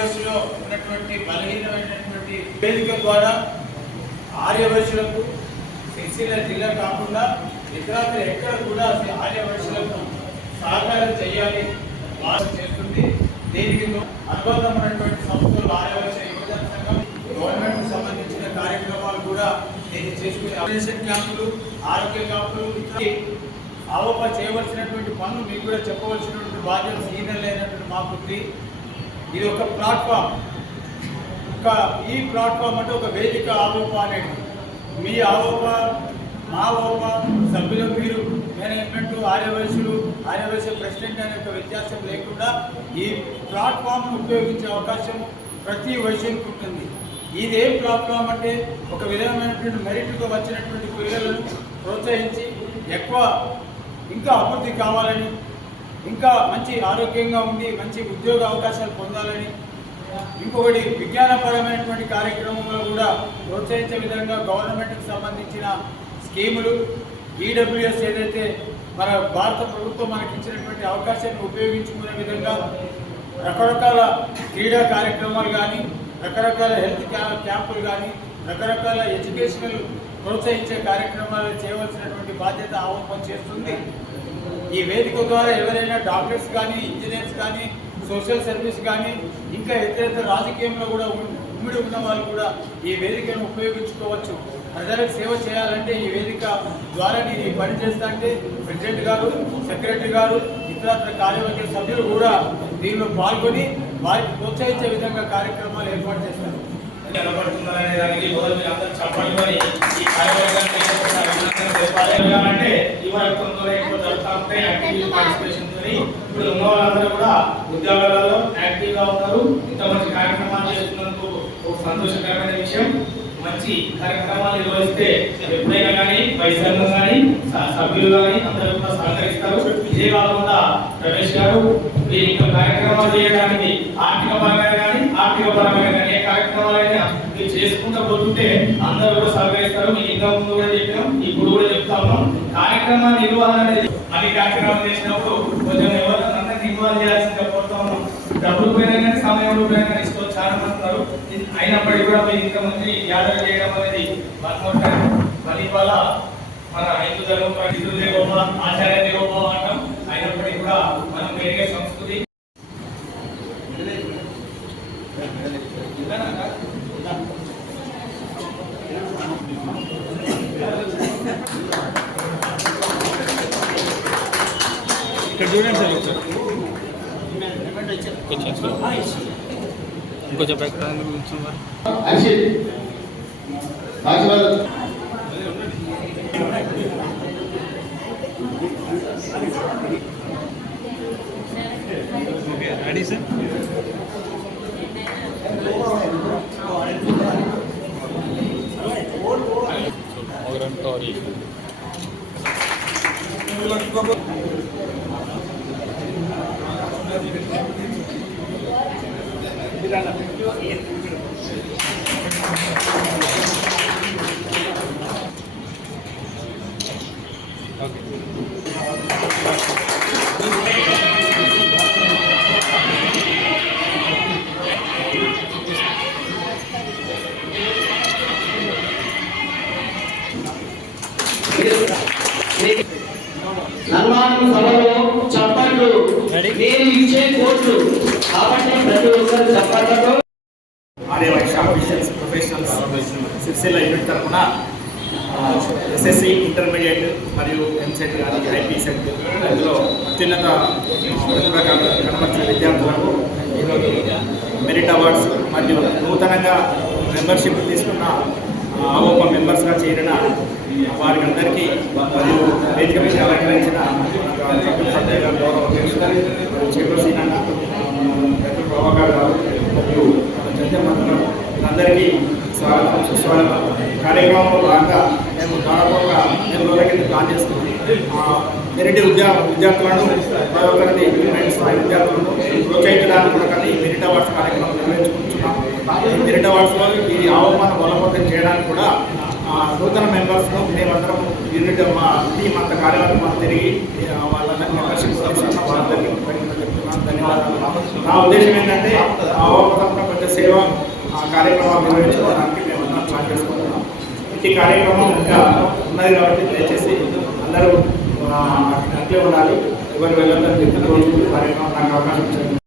ఆర్యవైశ్యలో ఉన్నటువంటి బలహీనమైనటువంటి వేదిక ద్వారా ఆర్యవైశ్యులకు సిరిసిల్ల జిల్లా కాకుండా ఇతరత్ర ఎక్కడ కూడా ఆర్యవైశ్యులకు సహకారం చేయాలి చేస్తుంది. దీనికి అనుబంధమైనటువంటి సంస్థలు ఆర్యవైశ్య యువజన సంఘం గవర్నమెంట్ సంబంధించిన కార్యక్రమాలు కూడా దీన్ని చేసుకునే ఆపరేషన్ క్యాంపులు, ఆరోగ్య క్యాంపులు, ఆవోపా చేయవలసినటువంటి పనులు మీకు కూడా చెప్పవలసినటువంటి బాధ్యత సీనియర్ లేనటువంటి మాకుంది. ఇది ఒక ప్లాట్ఫామ్. ఈ ప్లాట్ఫామ్ అంటే ఒక వేదిక ఆవోపా అనేది మీ ఆవోపా మా ఆవోపా సభ్యులు మీరు మేనేజ్మెంట్ ఆర్యవైశ్యులు ఆర్యవైశ్య ప్రెసిడెంట్ అనే ఒక వ్యత్యాసం లేకుండా ఈ ప్లాట్ఫామ్ను ఉపయోగించే అవకాశం ప్రతి వైశ్యునికి ఉంటుంది. ఇదేం ప్లాట్ఫామ్ అంటే ఒక విధమైనటువంటి మెరిట్గా వచ్చినటువంటి పిల్లలను ప్రోత్సహించి ఇంకా అభివృద్ధి కావాలని, ఇంకా మంచి ఆరోగ్యంగా ఉండి మంచి ఉద్యోగ అవకాశాలు పొందాలని, ఇంకొకటి విజ్ఞానపరమైనటువంటి కార్యక్రమంలో కూడా ప్రోత్సహించే విధంగా గవర్నమెంట్కి సంబంధించిన స్కీములు ఈడబ్ల్యూఎస్ ఏదైతే మన భారత ప్రభుత్వం మనకి ఇచ్చినటువంటి అవకాశాన్ని ఉపయోగించుకునే విధంగా రకరకాల క్రీడా కార్యక్రమాలు కానీ, రకరకాల హెల్త్ క్యాంపులు కానీ, రకరకాల ఎడ్యుకేషనల్ ప్రోత్సహించే కార్యక్రమాలు చేయవలసినటువంటి బాధ్యత ఆవోపా చేస్తుంది. ఈ వేదిక ద్వారా ఎవరైనా డాక్టర్స్ కానీ, ఇంజనీర్స్ కానీ, సోషల్ సర్వీస్ కానీ, ఇంకా ఇతర రాజకీయంలో కూడా ఉమ్మిడి ఉన్న వాళ్ళు కూడా ఈ వేదికను ఉపయోగించుకోవచ్చు. ప్రజలకు సేవ చేయాలంటే ఈ వేదిక ద్వారా నేను ఈ పని చేస్తా అంటే ప్రెసిడెంట్ గారు, సెక్రటరీ గారు, ఇతర కార్యవర్గ సభ్యులు కూడా దీనిలో పాల్గొని వారికి ప్రోత్సహించే విధంగా కార్యక్రమాలు ఏర్పాటు చేస్తారు. కనబడుతుందనే దానికి అందరూ చెప్పాలి. ఈ కార్యవర్గాన్ని అంటే యువరక్తంతో ఎక్కువ జరుగుతూ ఉంటాయి. యాక్టివ్ పార్టిసిపేషన్ ఇప్పుడు ఉన్న వాళ్ళందరూ కూడా ఉద్యోగాలలో యాక్టివ్గా ఉన్నారు. ఇంత మంచి కార్యక్రమాలు చేస్తున్నందుకు ఒక సంతోషకరమైన విషయం. మంచి కార్యక్రమాలు నిర్వహిస్తే ఎప్పుడైనా కానీ వైశాఖం కానీ సభ్యులు కానీ అందరూ కూడా సహకరిస్తారు. ఇదే కాకుండా రమేష్ గారు మీరు ఇంకా కార్యక్రమాలు చేయడానికి ఆర్థిక పరమైన కానీ ఏ కార్యక్రమాలైనా మీరు చేసుకుంటూ పోతుంటే అందరూ కూడా సహకరిస్తారు. మీకు ఇంకా ముందు కూడా చెప్పినాం, ఇప్పుడు కూడా చెప్తాము. కార్యక్రమ నిర్వహణ అనేది అన్ని కార్యక్రమాలు చేసినప్పుడు కొంచెం ఎవరైనా అందరికీ ఇన్వాల్వ్ చేయాల్సిందిగా కోరుతాము. డబ్బులు పోయినా కానీ సమయం పోయినా కానీ ఇష్టం చాలా మంది అయినప్పటికీ కూడా మీరు ఇంకా మంది యాదవ్ చేయడం అనేది మళ్ళీ ఇవాళ మన హిందూ ధర్మం హిందూ దేవోభవ ఆచార్య దేవోభవ అంటాం. అయినప్పటికీ కూడా మనం పెరిగే సంస్కృతి ఇక్కడ చూడండి సార్ ఇంకొంచెం ప్రకటన రెడీ సార్. సన్మానం సభలో చప్పట్లు నేను ఇచ్చే కోట్లు కాబట్టి ప్రతి ఒక్కరు చప్పట్లతో Aryavaishya officials professionals Sircilla unit తరఫున ఎస్ఎస్సి ఇంటర్మీడియట్ మరియు ఎంసెట్ కానీ ఐపీ సెట్ అందులో అత్యున్నత ప్రతిభ కనబర్చిన విద్యార్థులకు ఈరోజు మెరిట్ అవార్డ్స్ మరియు నూతనంగా మెంబర్షిప్ తీసుకున్న ఆవోపా మెంబర్స్గా చేరిన వారికి అందరికీ మరియు వేదిక మీద అలంకరించిన గౌరవ చైర్పర్సన్ ప్రభాకర్ గారు మరియు చంద్రమంత్రులు వీరందరికీ స్వాగతం సుస్వాగతం. కార్యక్రమంలో భాగంగా మేము దాదాపుగా 2 రోజుల కింద ప్లాన్ చేస్తున్నాం. మెరిట్ విద్యార్థులను మరొకరిని ఇంటర్మీడియట్ స్థాయి విద్యార్థులను ప్రోత్సహించడానికి కూడా కానీ మెరిట్ అవార్డ్స్ కార్యక్రమం నిర్వహించుకుంటున్నాం. ఈ మెరిట్ అవార్డ్స్లో ఈ ఆహ్వానం బలవంతం చేయడానికి కూడా నూతన మెంబర్స్ను మేమందరం యూనిట్ మా టీం అంత కార్యవర్గం తిరిగి వాళ్ళందరినీ మెంబర్షిప్ తీసుకున్నాం. వాళ్ళందరికీ చెప్తున్నాను ధన్యవాదాలు. నా ఉద్దేశం ఏంటంటే ఈ కార్యక్రమం ఇంకా ఉన్నది కాబట్టి దయచేసి అందరూ అట్లే ఉండాలి. ఎవరు వెళ్ళొద్దని కార్యక్రమం నాకు అవకాశం ఇచ్చారు.